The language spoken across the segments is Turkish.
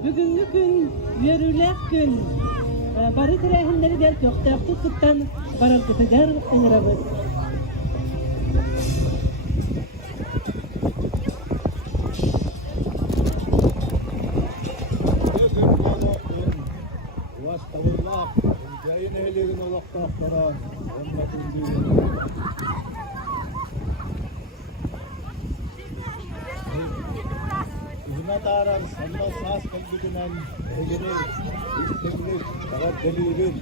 Бүгүнкү күн үйөрүлөк күн. Бары тирәһендәге дә токтокту туттан баралкытыгар ыңырабыз. Taran sanda sas kalbitinan egene istemlik tarat delibin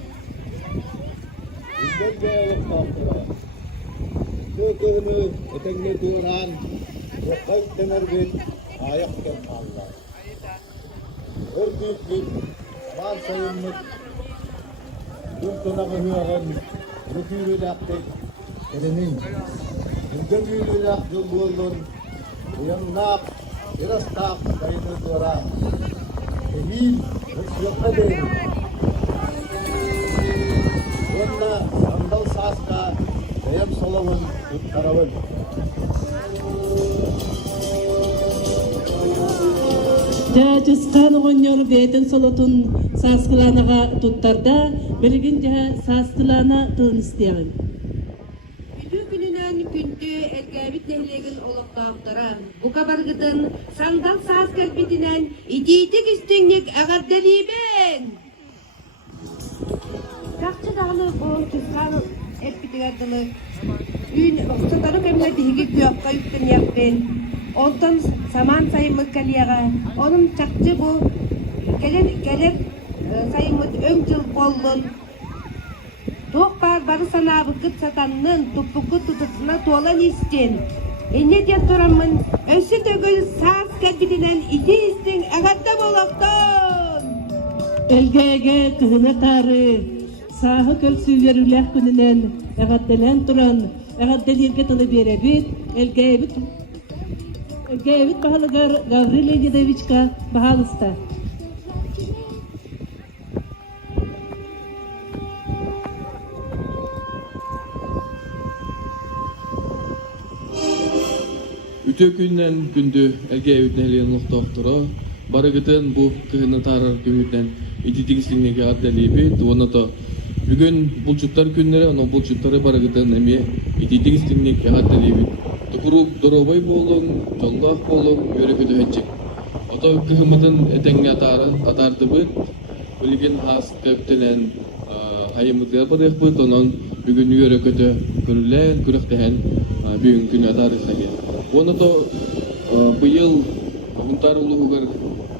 izlege olukta tuğunu etengi tuğran yokay temerbit ayakken Allah örgütlük man sayımlık Dürtuna gıhıyan mütürülaktik edenin mütürülak yılgulun uyannak Irastak kayo tura. Ehil, nagsiyakade. Wala, sandal saska, kayam salawan, utkarawan. Jajistan oğonyolu beytin solotun saskılanağa tuttarda, belgin jaha saskılana tığın isteyen. Күнтү элгәбит нәһлеген олоктаактара. Бу кабаргытын саңдан саас кәлбитинен ититик истеңник агаддалибен. Какчы дагы бу тускан эпитигардылы. Үн остатары кемне биги күйөккө үттен яппен. Онтон саман сайымык калияга. Онун чакчы бу келер сайымык өң жыл болдун. Тоқпар бары санабы кыт сатанның туппуку тутутуна туолан истен. Эне ден турамын, өсі төгіл саас кәлбітінен ити істің ағатта болақтан. Элгеге кыһына тары, сағы көл сүйверулях күнінен ағаттелен туран, ағаттелерге тыны беребит, элгебит бағалыгар Гаврил Леонидовичка бағалыста. Үтө күннен күндү элге үтнелен лохтоктора барыгытын бу кыһыны тарар күмүтен ититигистиңнеге атталиби туоното бүгүн булчуттар күннери аны булчуттары барыгытын эми ититигистиңнеге атталиби тукуруп доробой болуң жолдох болуң өрөкөдө хечик ото кыһымытын этеңге атардыбыт билген хас көптенен хайымытыр барыхбыт онон бүгүн өрөкөдө көрүлен күрөктен бүгүн күн атарысаге Оны то быйыл хунтар улугар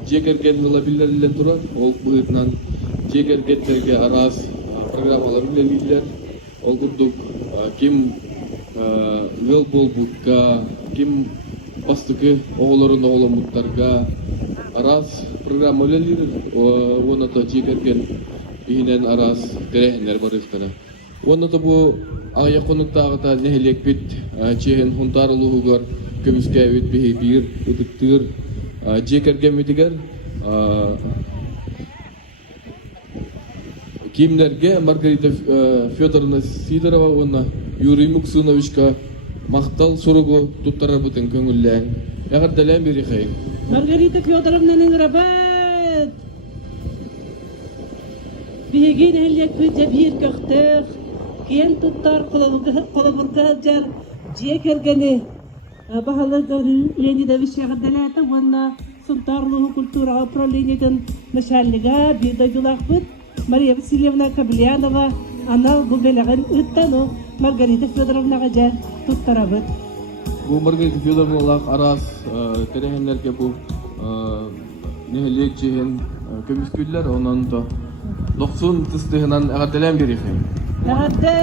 жегерген мылабиллерлен турар. Ол быйытнан жегергеттерге арас программалар билелилер. Ол курдук ким вел болбутка, ким бастыкы оголорун оголомуттарга арас программа билелилер. Оны то жегерген ийинен арас терехнер барыктара. Оны то бу аяқонуктагыта нехелек бит чехен хунтар улугар көмүскө өтпей бир ыдыктыр жекерге митигер кимдерге Маргарита Федоровна Сидорова онна Юрий Муксуновичка мактал суругу туттарабытын көңүлләң ягырдалан бери хай Маргарита Федоровнаның рабат бигин элек бир көктөк кен туттар колобурга жар жекергени Bahal Gavril Leonidovich ягырдалата ванна сунтарлуу культура управлениеден начальнига бидагылахбыт Мария Васильевна Каблянова анал бу белеген ыттану Маргарита Федоровнага жа туттарабыт. Бу Маргарита Федоровналар арас терехенлерге бу нехелек жеген көмүскүллер онон то 90 тыстыгынан ягырдалан берихи. Ягырды.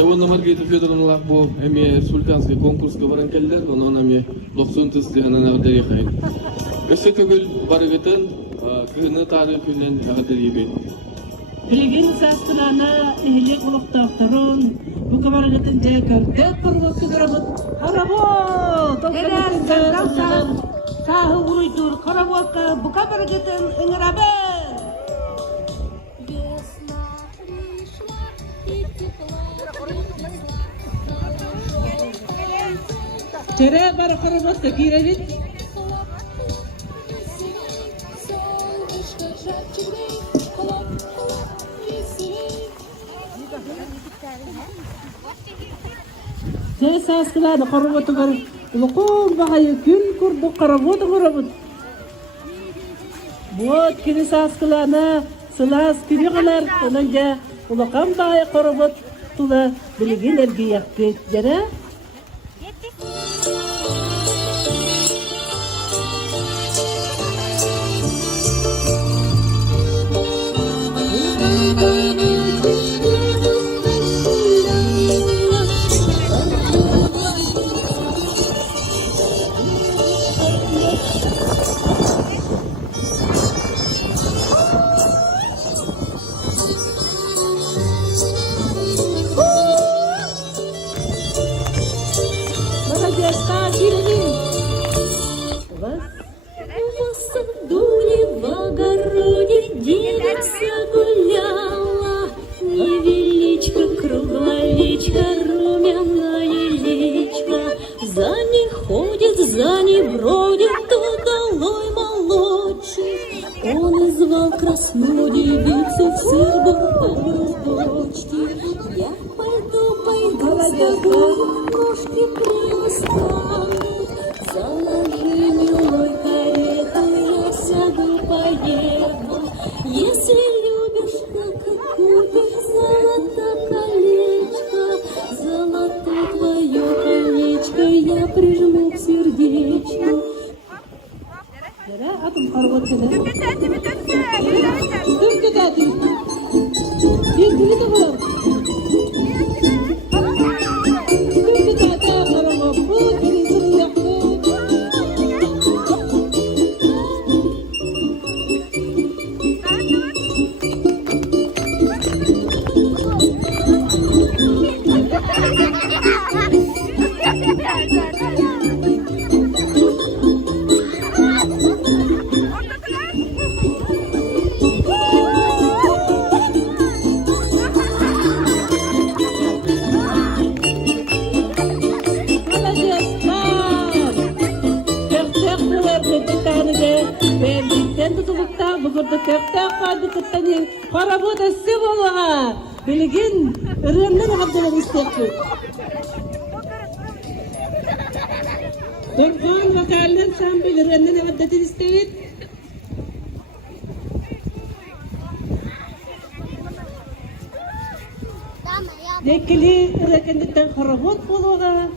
Devon Margaрита Федоровналар бу эми республиканский конкурска баран келдер, онон эми 90 тысты анан агдери хай. Өсө төгүл барыгытын Gını tarifinden hadiribi. Bilgin sastrana ehliyet kulaktaktarın bu kabargatın jay körtek kuruluktu durabut. Harabot! Erer sandal sahı uruydur. Karabotka bu kadar gittin ıngırabe. Весна пришла и тепло принесла. Çere bar harabot takirevit. Солнышко жадчиной, хлоп, хлоп, веселей. Jay saskılanı harabotu gar. Ulukun bahayı gün kurdu harabotu harabot. Bot kini saskılanı sılas kiriğalar onunca ulukan bahayı harabot tula bilgin ergi yakket. Jere? Молодец, так, киревит. Вас? В саду ли в огороде девица гуляла, невеличко, круглоличка, румяная личка. За ней ходит, за ней бродит удалой молодчик. Он и звал красную девицу в дочки. Я пойду, пойду, ножки приустанут. Заложи, милой, карету, я сяду, поеду. Если любишь, так и купишь золото колечко. Золото твое колечко я прижму к сердечку. Jere atım harabot kene. Dur ketati. Bir dili de var. Dur ketati harabot. Bu kiri sırrı yaptı. Bilgin ürünler abdelen istekli. Durgun vakarlar sen bilir ürünler abdelen istekli. Dekili ürünlerden harabot buluğa.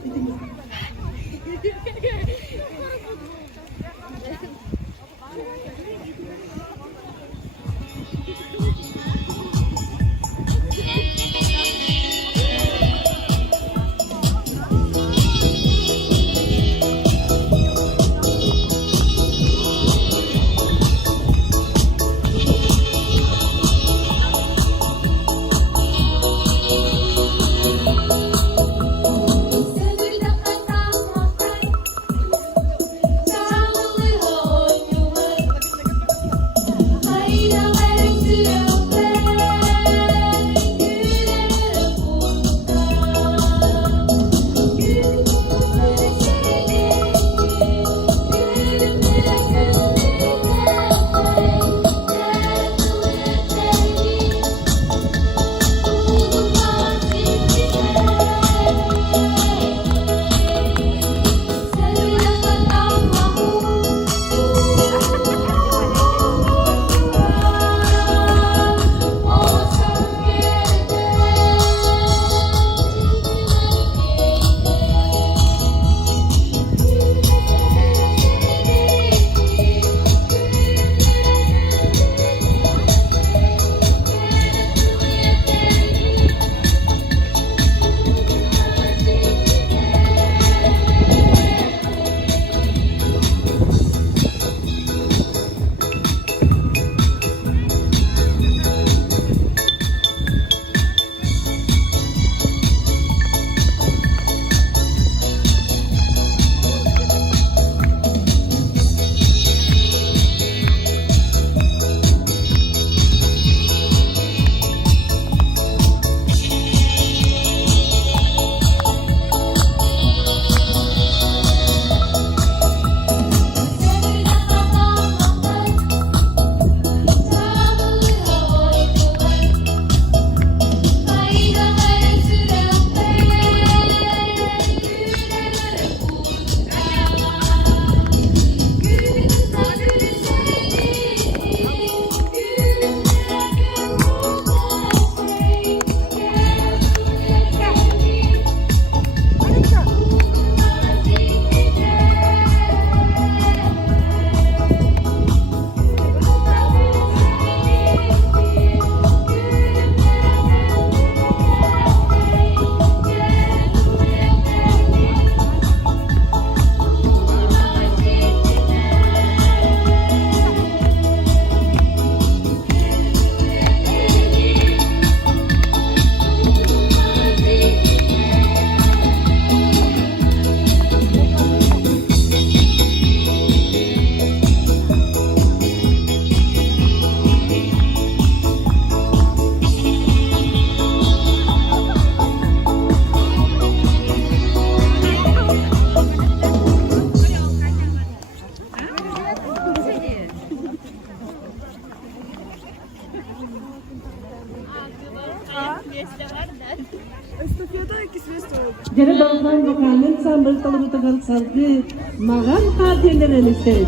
Sevdim Jere Doğan Bakan'ın sambal kalıbı takar sargı mağan hadiyeler elise.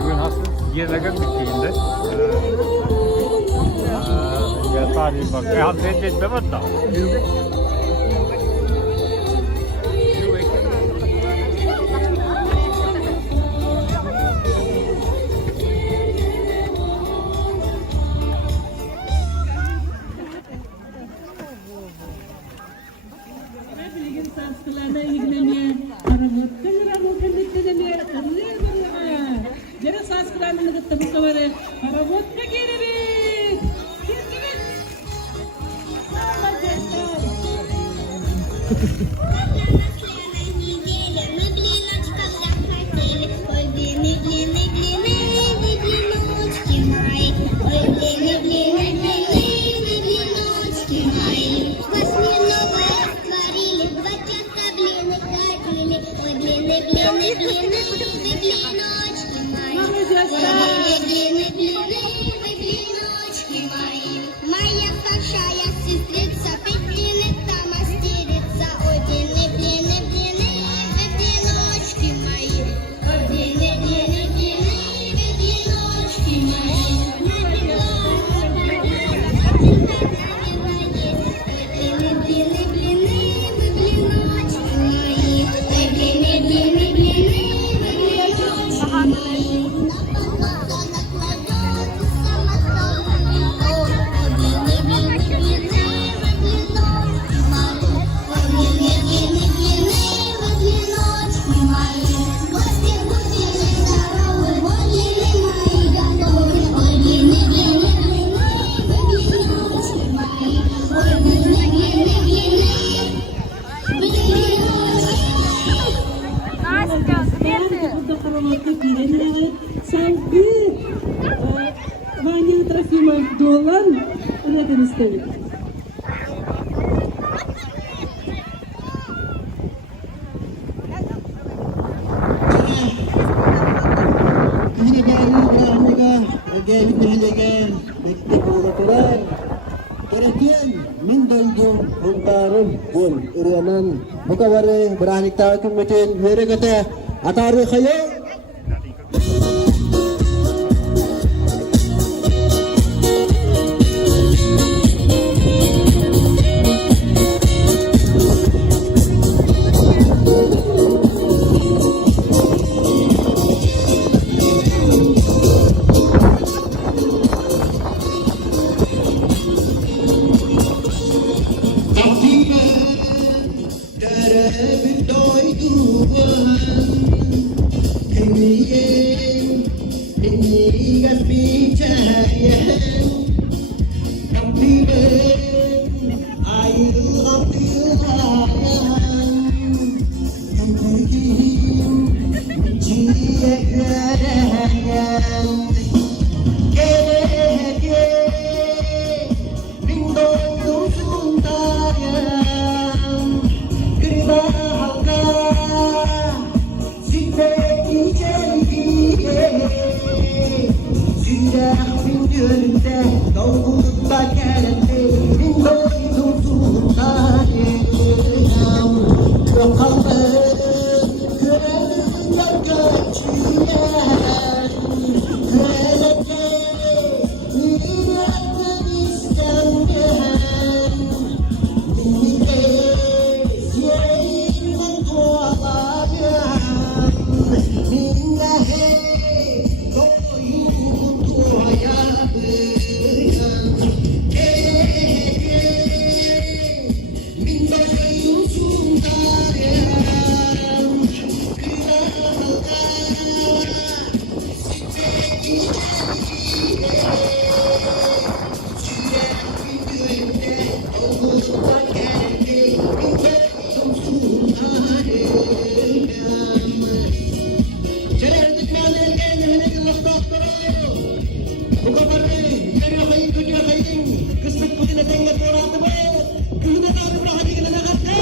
Bugün hasıl yerlegen bittiğinde ya tarihi bak hazret etmem hatta. Bilgin sanatçılarına ilgileniyor. Aralıkta Ramazan bitiriliyor. Jere sanatçılarına gittim bu kadar. Aralıkta gelirik. Моя старшая сестрица петлины там мастерица. Ой, длинные, длинные, длинные, длинночки мои. Ой, длинные, длинные, длинные, длинночки мои. Длинные, длинные, длинные, длинночки мои. Ой, длинные, длинные, длинные, длинночки мои. Burada karamakta girenler sanki Vanya Trafima dolan neden istedik? Mukawari beranik tahu kemudian hari kata atari kayo. Darah berdoi Tuhan Yürü kayın, gücü kayın. Kısmet kutuna denge doğratı be. Kıyına doğru bırak hadi gelen akatte.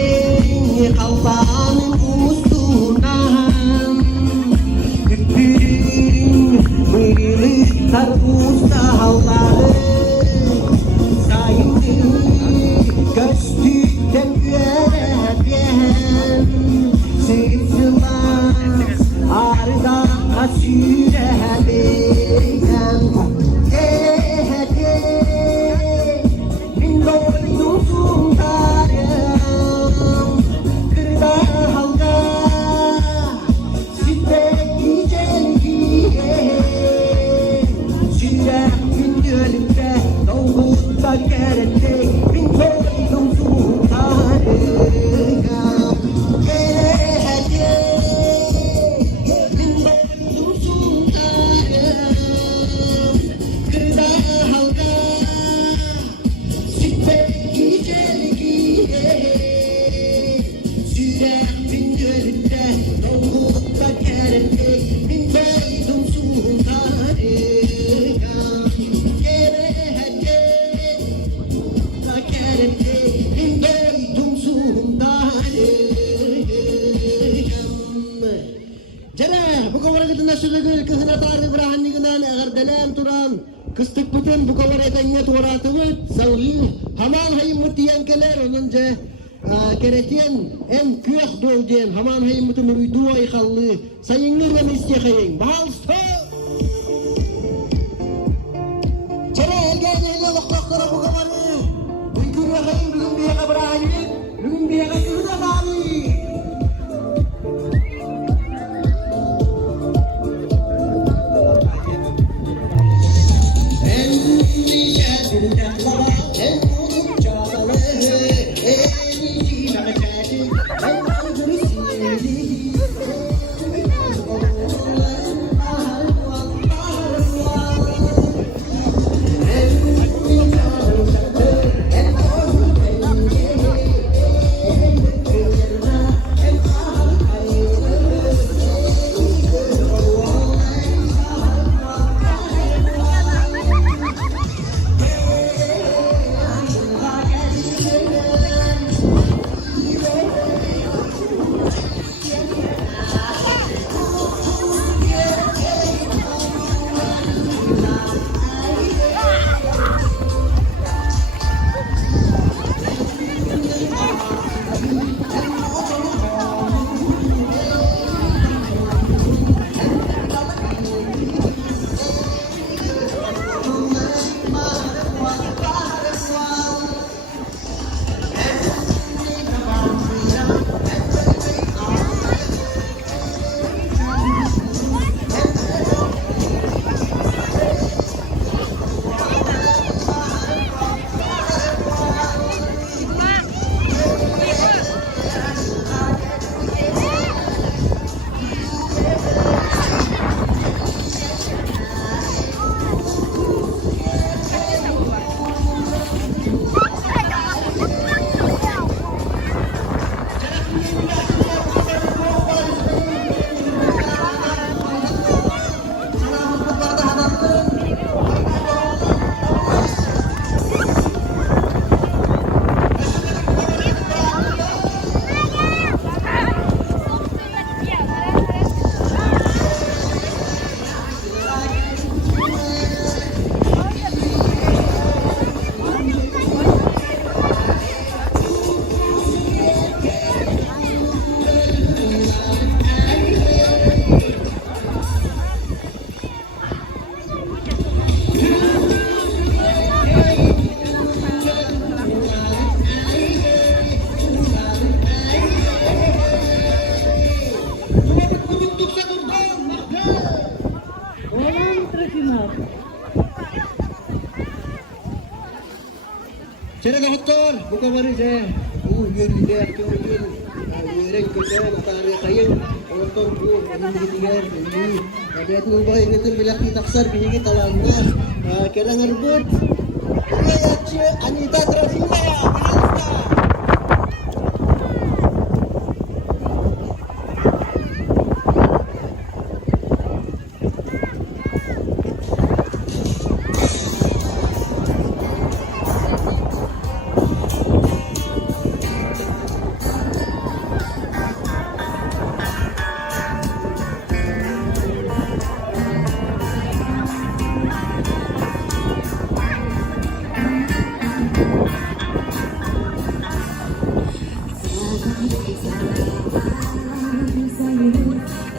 Yürüdükçe kalbanın ustunan Üpürün mıyırı tarbusta halları Sayımdı göstükten görebilen Sırtılmaz arda süreleyken Min doydum sundarım Kırda halda Siddetli celgiye Sürekli gölümde Doğutta gerette Min doydum sundarım Min doydum sundarım Kırda halda Siddetli celgiye Sürekli gölümde Doğutta gerette Min doydum sundarım Jara, bu kawara kita nasulugur kesenatar Ibrahim nigenan agar dalam turan kestik putin bu kawara tanya tuara tuwet sawi hamal hay mutian keler onunca keretian em kuah dojen hamal hay mutu nuri dua ikhalli sayingir dan istiqaying bahal sto Jara elganya ila waktu bu kawara Bingkur hay belum dia Ibrahim belum dia kesuna kami Saya dah hotor, buka baru saya. Yun dia tu yun. Yun kita tarik kayu, hotor tu ini dia. Ada tu bayi itu bila kita taksar bini kita langgar. Kira ngerbut. Ini aja Anita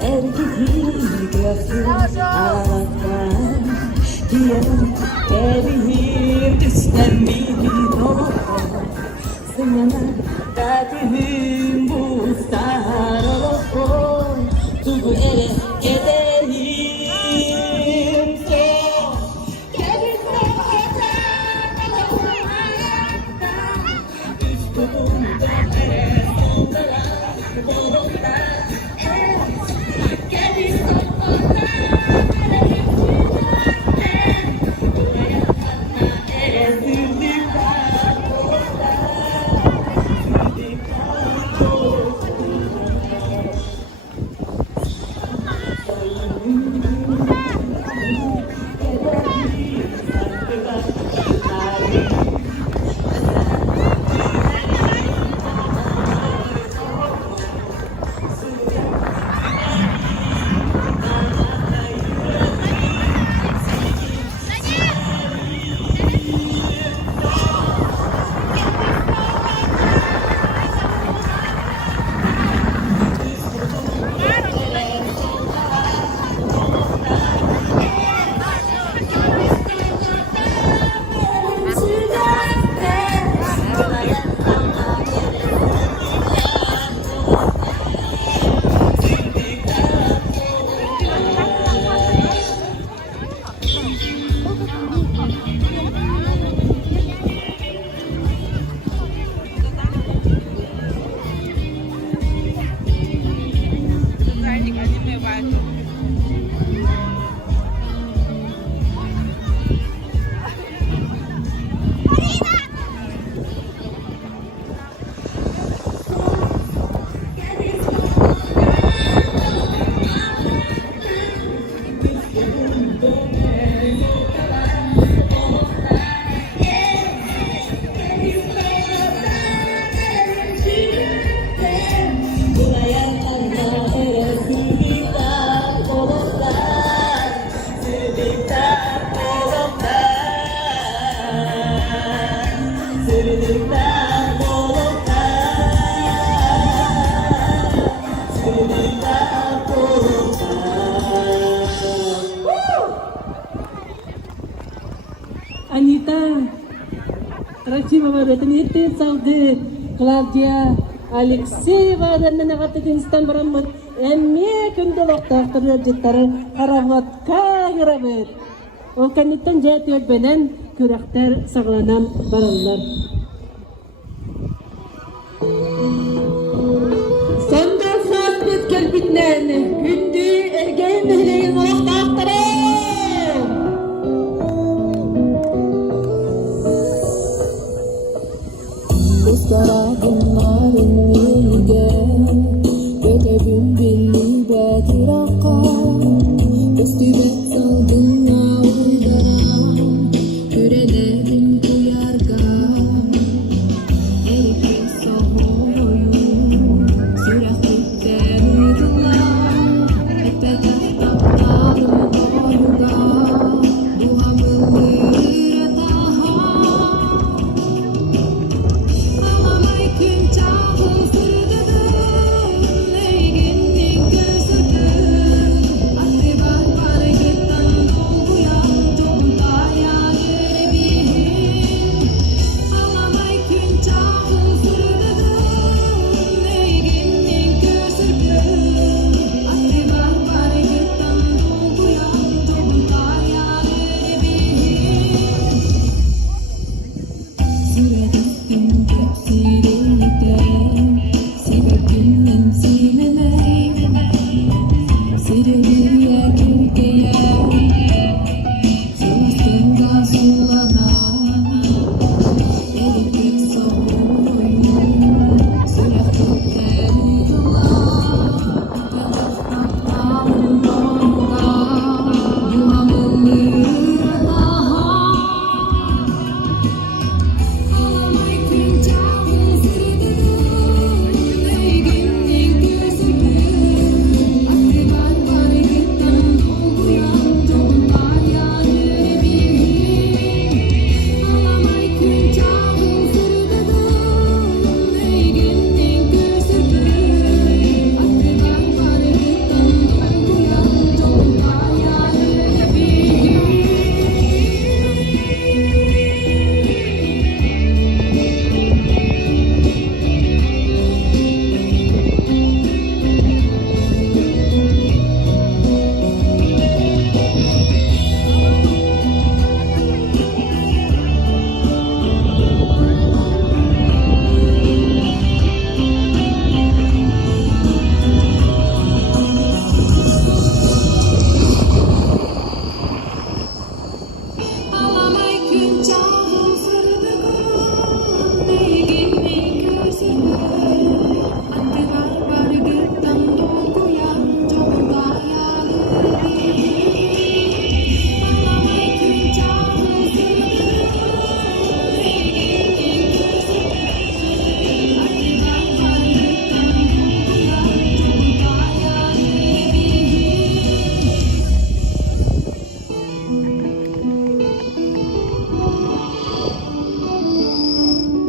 Ergin gördüm ağlattan Diyelim evim üstlenmedi dolaptan Sınana kadehim bu sarılıkon Tuğu ere edeyim Anita, Красивого ретенирте салды, Клавдия, Алексеева ретенирте барамыт, эмме күндөлөктөр жеттары караватка кырабыт. Ол каниттан жати өтбенен күрәктер сагланам баралар. Сонда саат бүткел битнен, күндү эрген мехлеген олактактыры.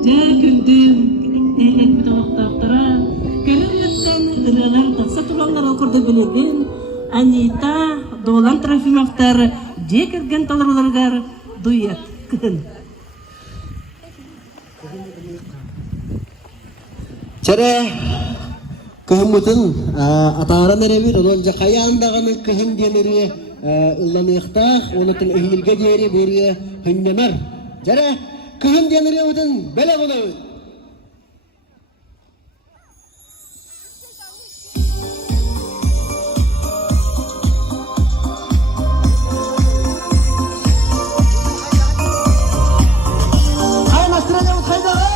Ja gündüm elek bir doktora. Görünmekten ıralar tatsa tulanlar okurdu bilirgin. Anita dolan Trofimovlar je kirgen talarlargar duyat kın. Çare kıhımıtın atara nerevir olunca kayandağının kıhım deniri ıllanıqtaq onutun ehilge deri beri hınnemar. Çare kıhım deniri ödün bele bunu. Ay mastrada utkayda.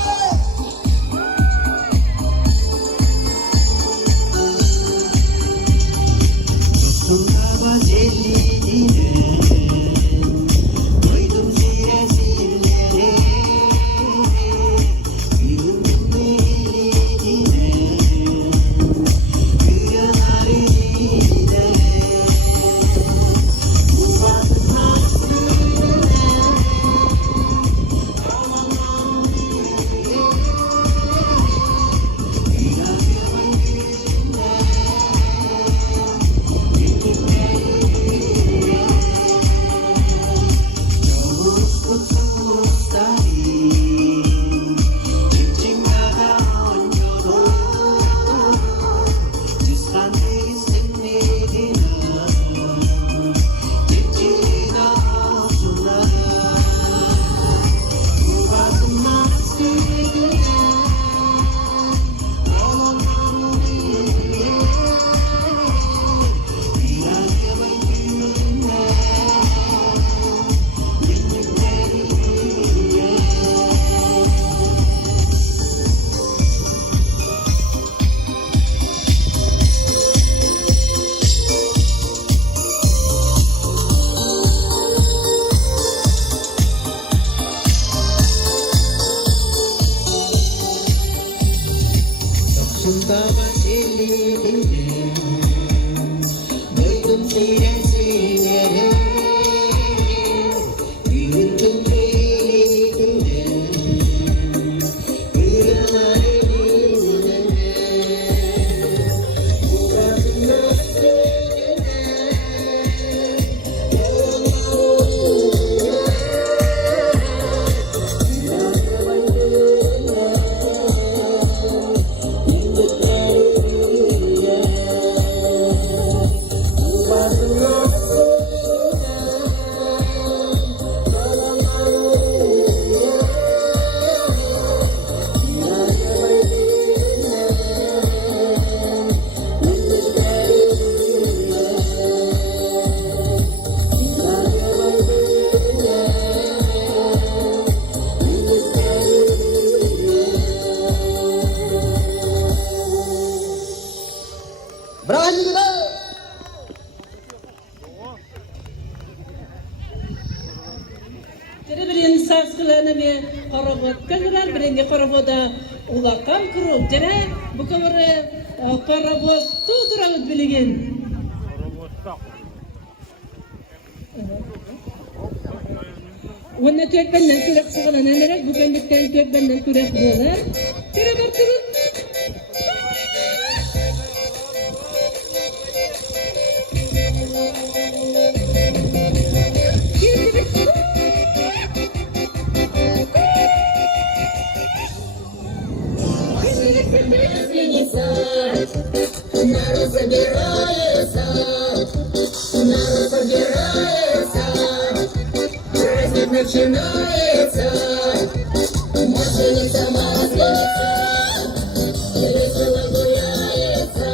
Birini saskılarına bir karavot kalırlar, birini karavoda ulakam kurup. Jere bu kavarı karavot tuturamız bilgin. Ona tört benden türek sağlanan ederek, bu kendikten tört benden türek bolar. Tere bakırın. Народ собирается, праздник начинается, масленица, весело гуляется.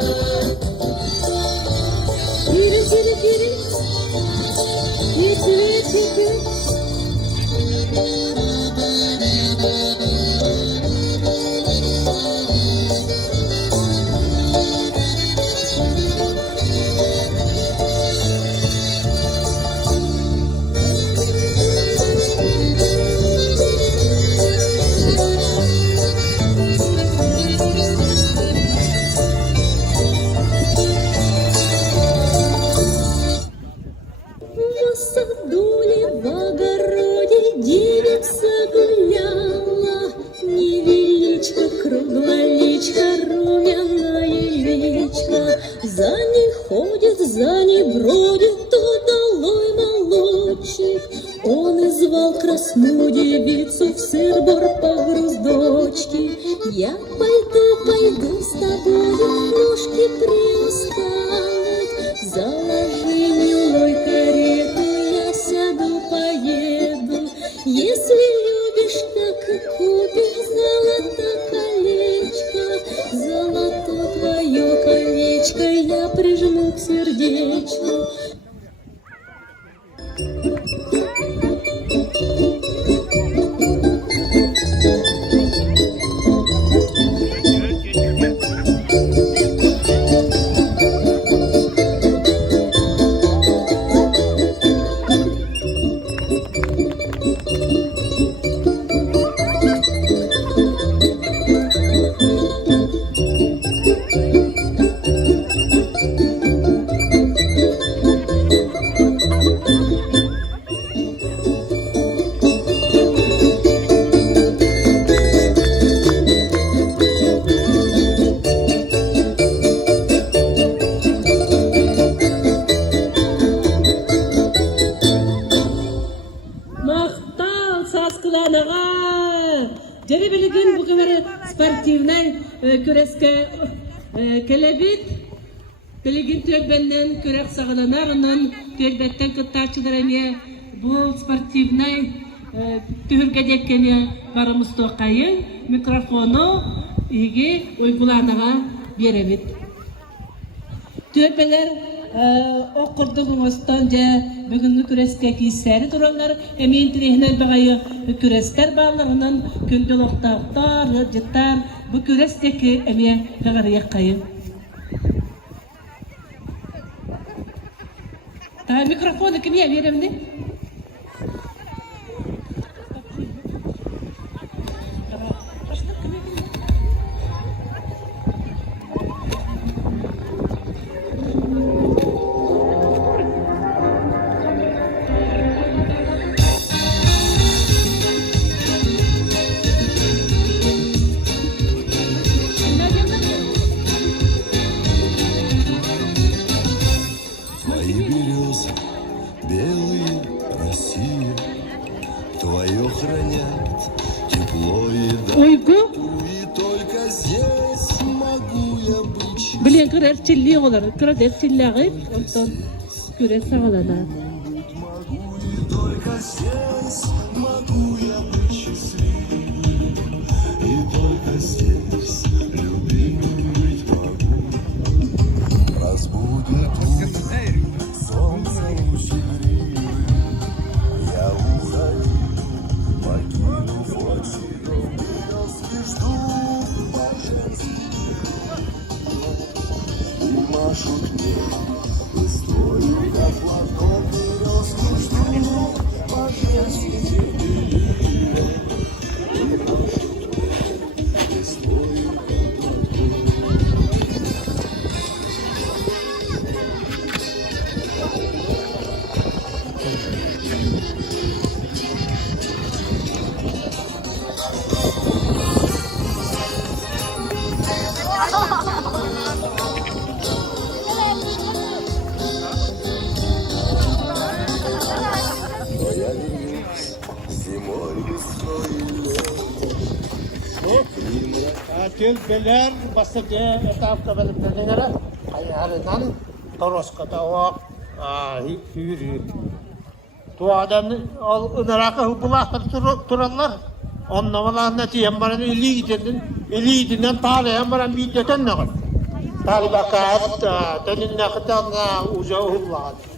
за ней бродит тот долой молодчик. Он и звал красную девицу в сыр-бор погруздочки. Я пойду с тобою, ножки приустанут. Заложи, милой, карету, я сяду, поеду. Если любишь, так и купишь золото колечко. Золото твое колечко я прижму к сердечку. Мақтал саскыланыға жері білген бұқымары спортивнай күреске келебет білген төбеннен көрек сағыланарынан төлбеттен күттачылар әме бұл спортивнай түхірге деккене барымыз тоқайын микрофону еге ойбуланыға беребет. Төбелер оқырдығыңыздан жа бүгінгі күреске кейсәрі тұралар әмен тірехінен бағайы күрестер бағылығынан күнділ оқтақтар, жыттар бұл күрестекі әме ғағария қайын. Микрофоны кімге беремді? Твои березы, белые, Россия, твое хранят тепло и Ойгу? и только здесь могу я быть Білен кірер чілі олар, кірер чілі ағып, онтан күрес сағалана. могу и только здесь могу я быть счастлив, и только здесь любимым быть могу. Разбудит солнце лучи гривы, я уходи, покинув очи, березки ждут по-женски, и машут мне историю, как платком березки ждут по-женски, и машут мне историю, как платком. Төлбелер басыке этапқа біліп білдіңері аяғынан торосқа тауақ үйірі. Туаданы ол ұнарақы бұлақтар тұралар. Онна балағына тиен баран элитінен талайын баран бейдетен нағын. Талбақа тәнін нақытанға ұжа ұллағын.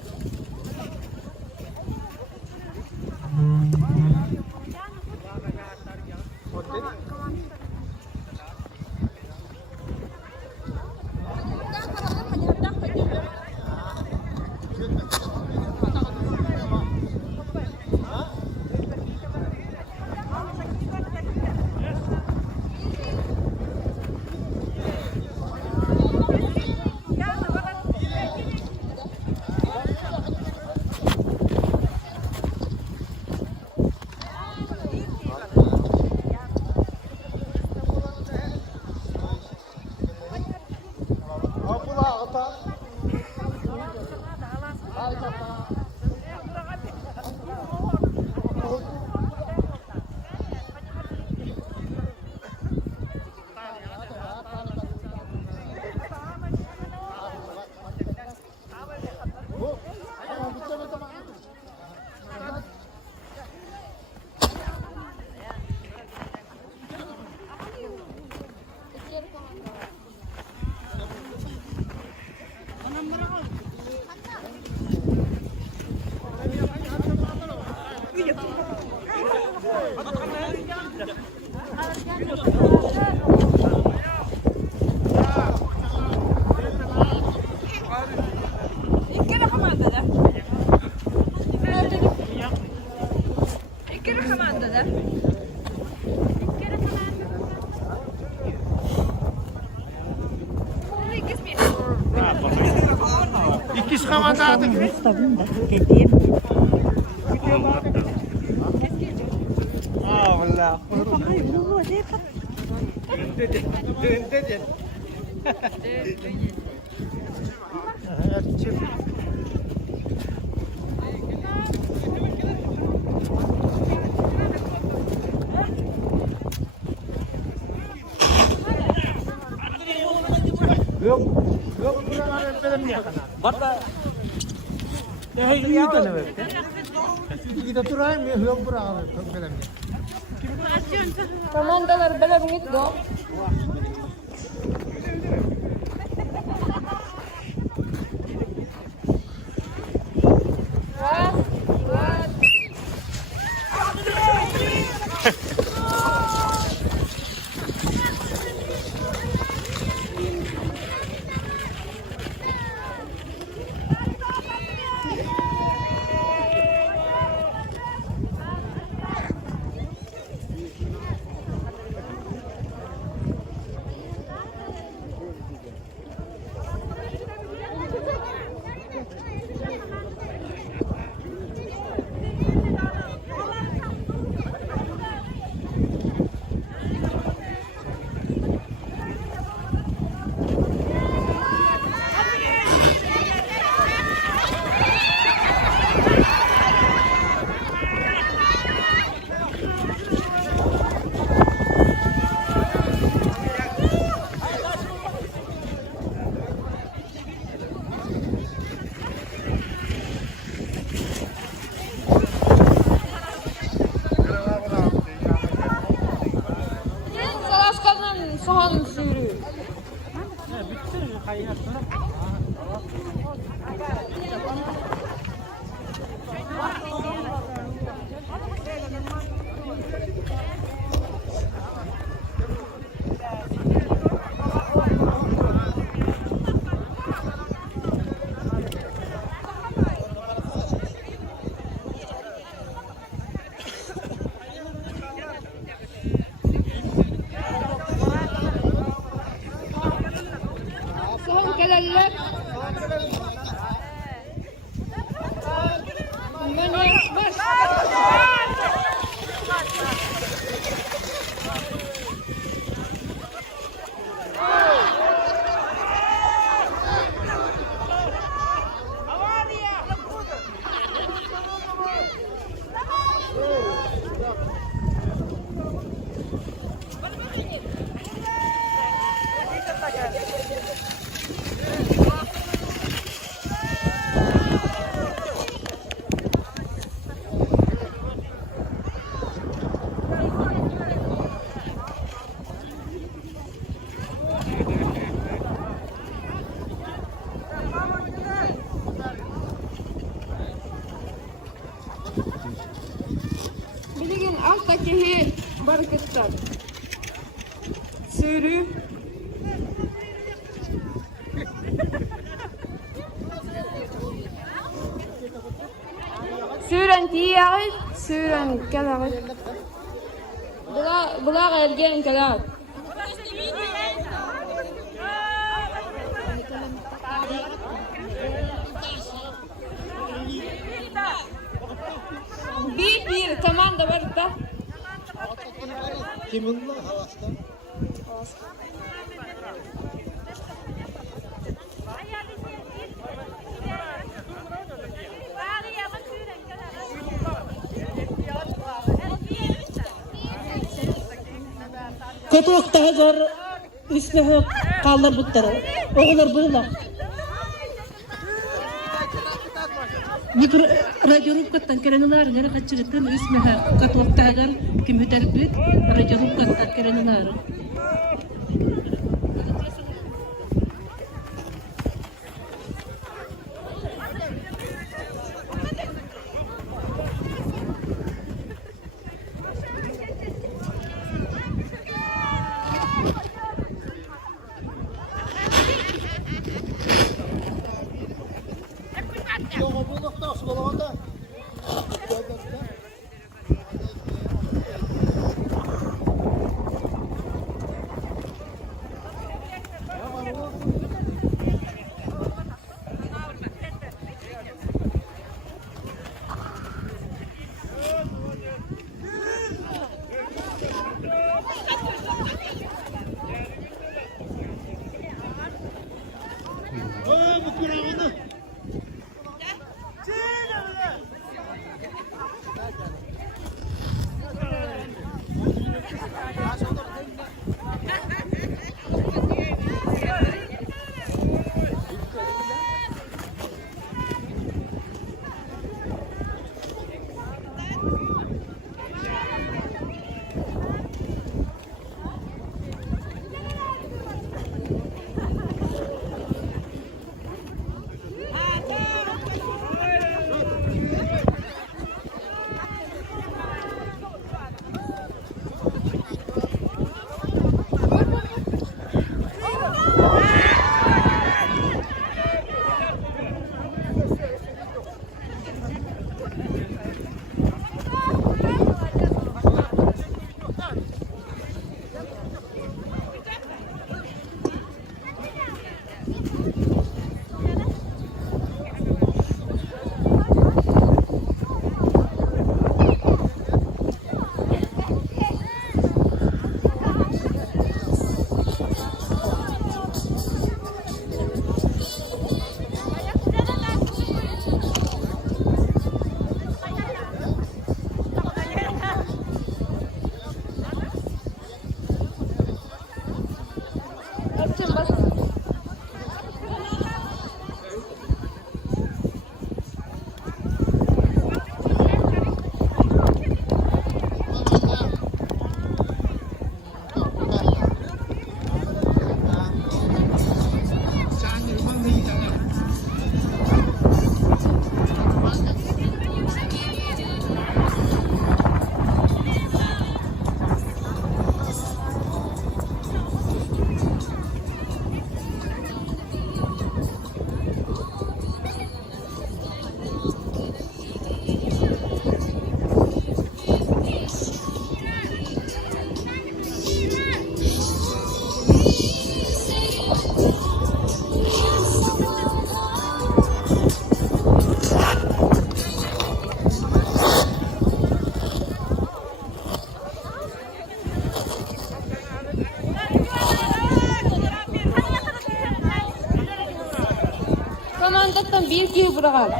Komandalar böyle bir go. Salaskanın soğanın suyu. Soğan kelerler. Bilgin alttaki barkıtlar. Sürü. Sürün diğeri, sürün keleri. Bular elgen keler. Bir tamam da var da. Kimin var havasta? Kötü vakti hazır ismi kallar butları. Oğullar böyle. Mikro radyolukattan kereneler nere kaçırıktan ismi kötü vakti hazır kim hüterip bit radyolukattan kereneler. Komandattan bir kiv bırakalım.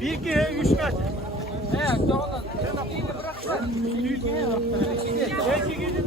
Bir iki üç kaç? Evet, doğru. Belki gidin.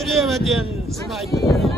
Öldürüyor diyen sniper.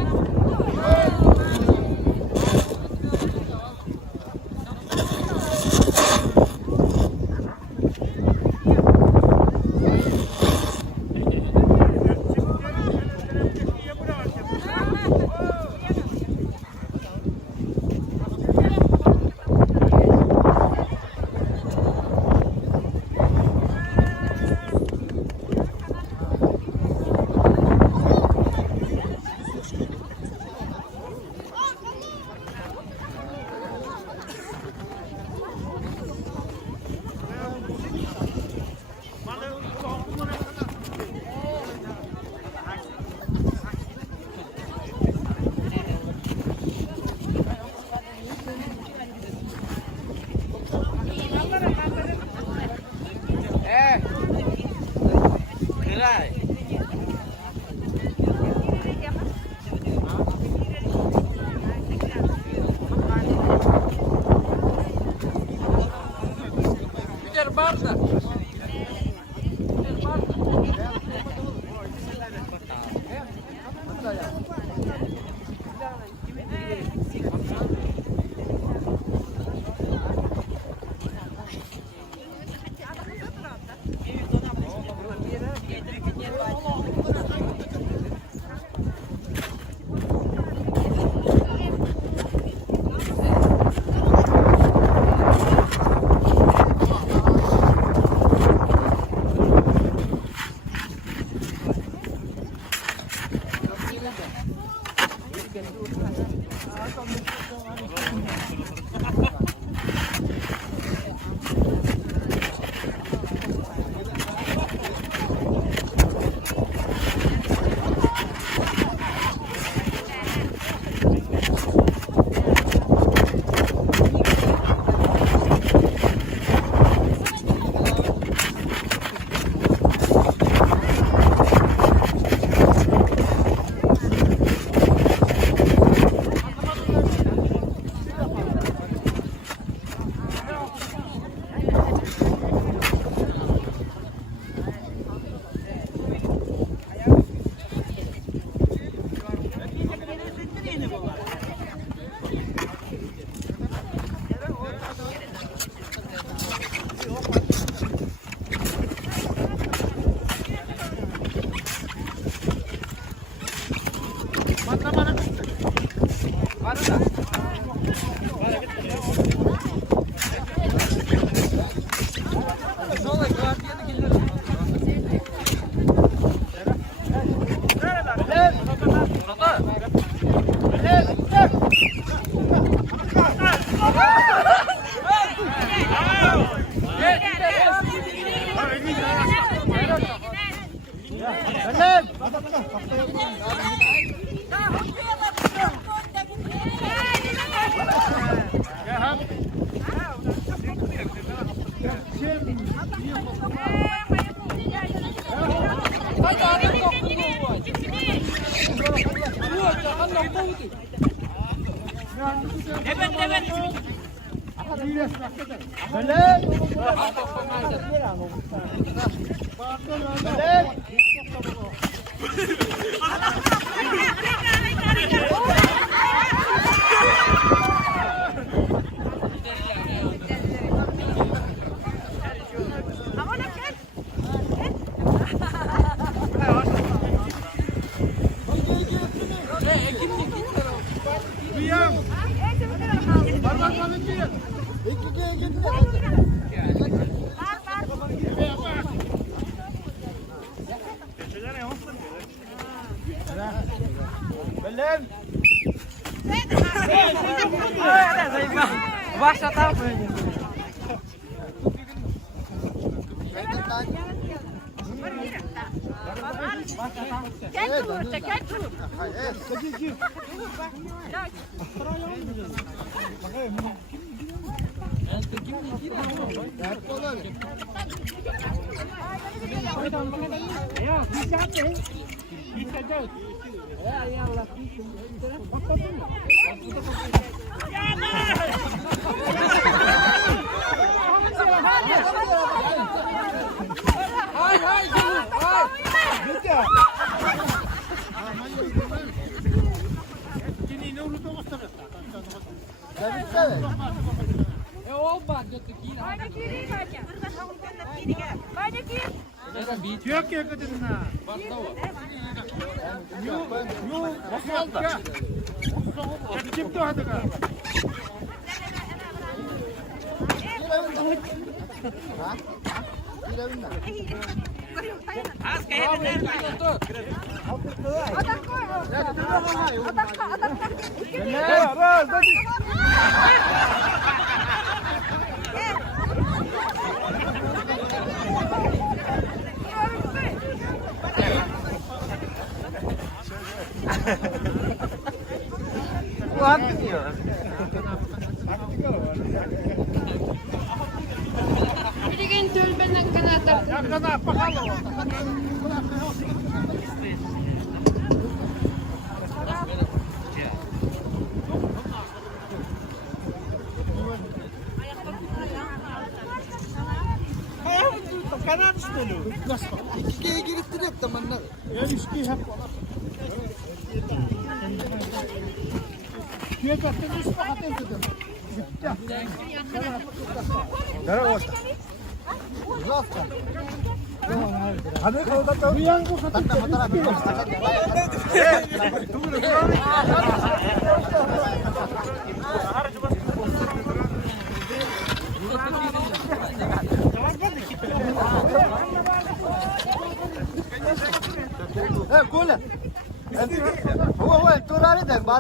Bilgin tölbenden kanatar.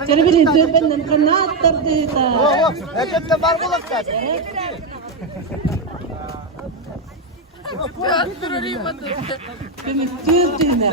Terbiyeli tölbenden kanatar deyta. Beni tüyürdüğüne.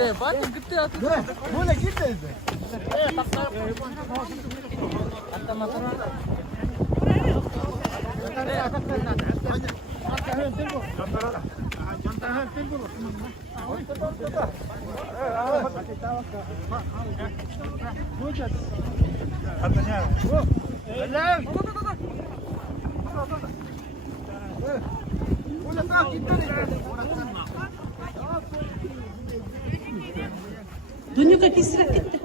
Dunyuka kisrak gitti.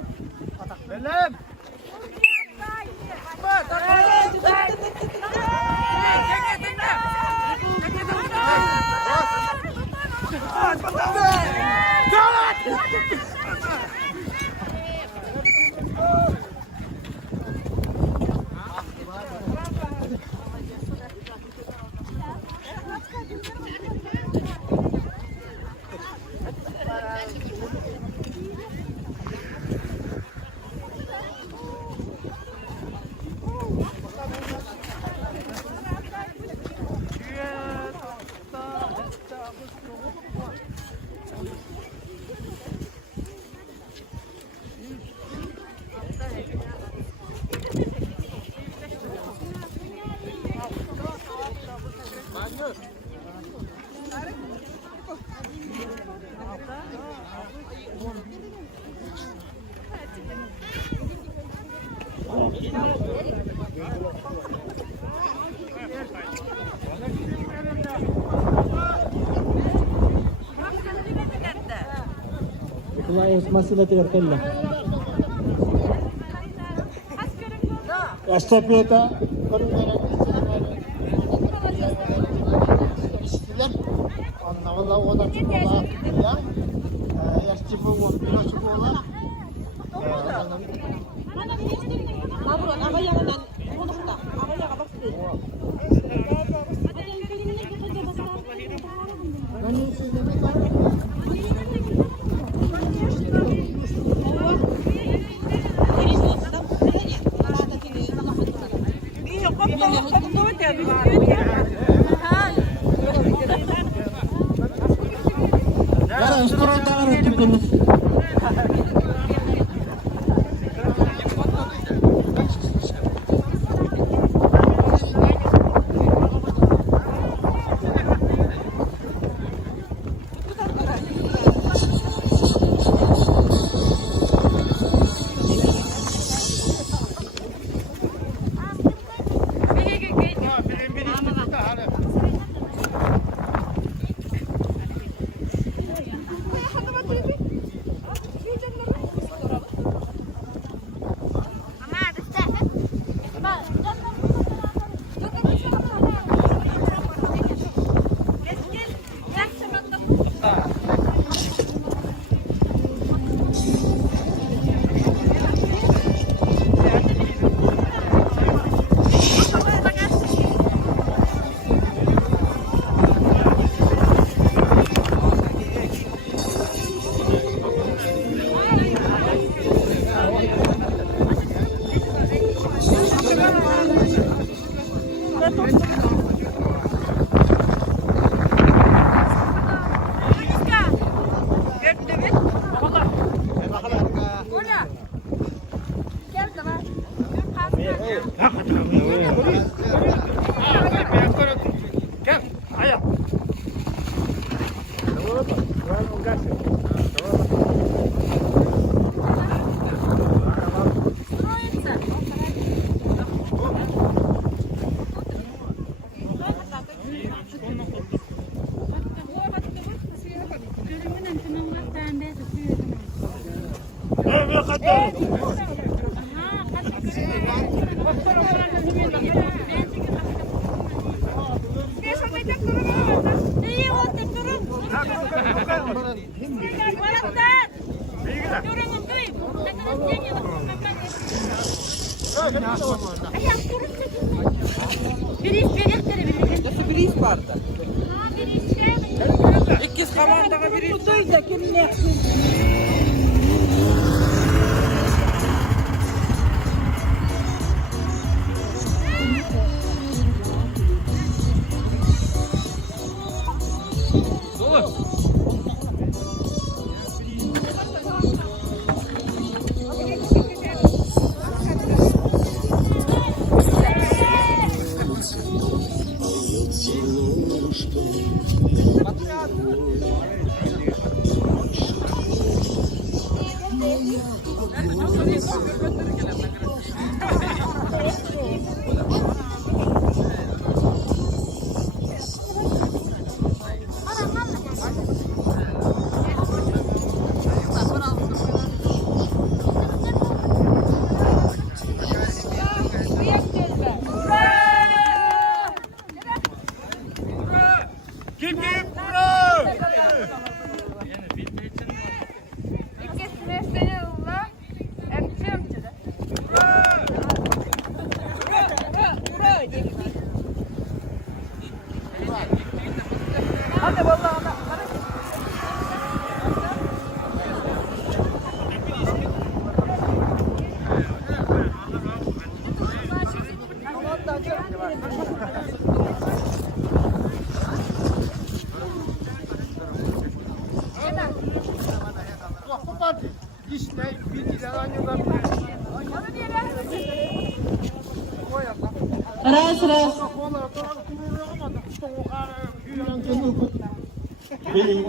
Раз, раз. Benim